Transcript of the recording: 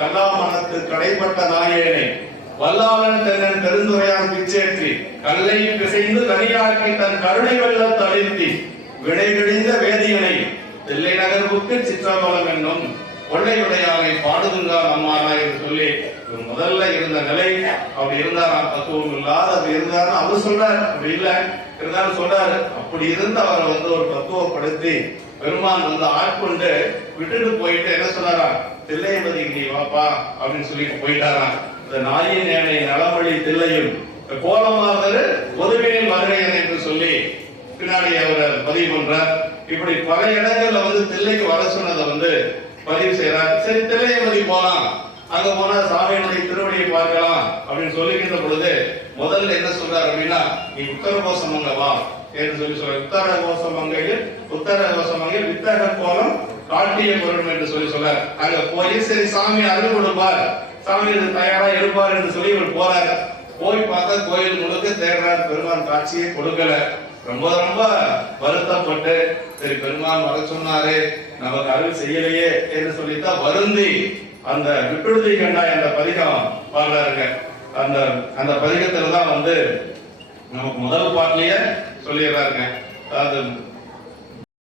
கல்லாமணத்து கடைப்பட்ட நாயகனே வல்லாளன் தென்னன் பெருந்துரையான் பிச்சேற்றி கல்லை பிசைந்து தனியாக்கி தன் கருணை வெள்ளத் தளிர்த்தி விடைவிடைந்த வேதியனை தில்லை நகர்வுக்கு சிற்றம்பலம் என்னும் கொள்ளையுடையானை பாடுதுங்கா நம்மாரா என்று சொல்லி முதல்ல இருந்த நிலை. அப்படி இருந்தாராம் தத்துவம் இல்லாத அப்படி இருந்தாரு. அவர் சொல்றாரு அப்படி இல்ல இருந்தாலும் சொல்றாரு. அப்படி இருந்து அவரை வந்து ஒரு தத்துவப்படுத்தி பெருமான் வந்து ஆட்கொண்டு விட்டுட்டு போயிட்டு என்ன சொன்னாரா? தில்லையம்பதிக்கு நீ வாப்பா அப்படின்னு சொல்லிட்டு போயிட்டாராம் இந்த நாயின் ஏனை நலமொழி தில்லையும் இந்த கோலமாதரு ஒதுவேல் என்று சொல்லி பின்னாடி அவர் பதிவு பண்றார். இப்படி பல இடங்கள்ல வந்து தில்லைக்கு வர சொன்னதை வந்து பதிவு செய்யறார் சரி தில்லையம்பதி போலாம். அங்க போனா சாமியினுடைய திருவடியை பார்க்கலாம் அப்படின்னு சொல்லுகின்ற பொழுது முதல்ல என்ன சொல்றாரு அப்படின்னா நீ உத்தர அங்க வா என்று சொல்லி சொல்ற உத்தர கோசமங்கையில் உத்தர அங்கையில் வித்தக கோலம் காட்டிய பொருள் என்று சொல்லி சொல்ல அங்க போய் சரி சாமி அருள் கொடுப்பார். சாமி தயாரா இருப்பார் என்று சொல்லி இவர் போறார். போய் பார்த்தா கோயில் முழுக்க தேடுறார். பெருமான் காட்சியை கொடுக்கல. ரொம்ப ரொம்ப வருத்தப்பட்டு சரி பெருமான் வர சொன்னாரு நமக்கு அருள் செய்யலையே என்று சொல்லித்தான் வருந்தி அந்த விப்பிடுதி கண்டா என்ற பதிகம் பாடுறாருங்க. அந்த அந்த பதிகத்துல தான் வந்து நமக்கு முதல் பாட்டிலேயே சொல்லிடுறாருங்க. அது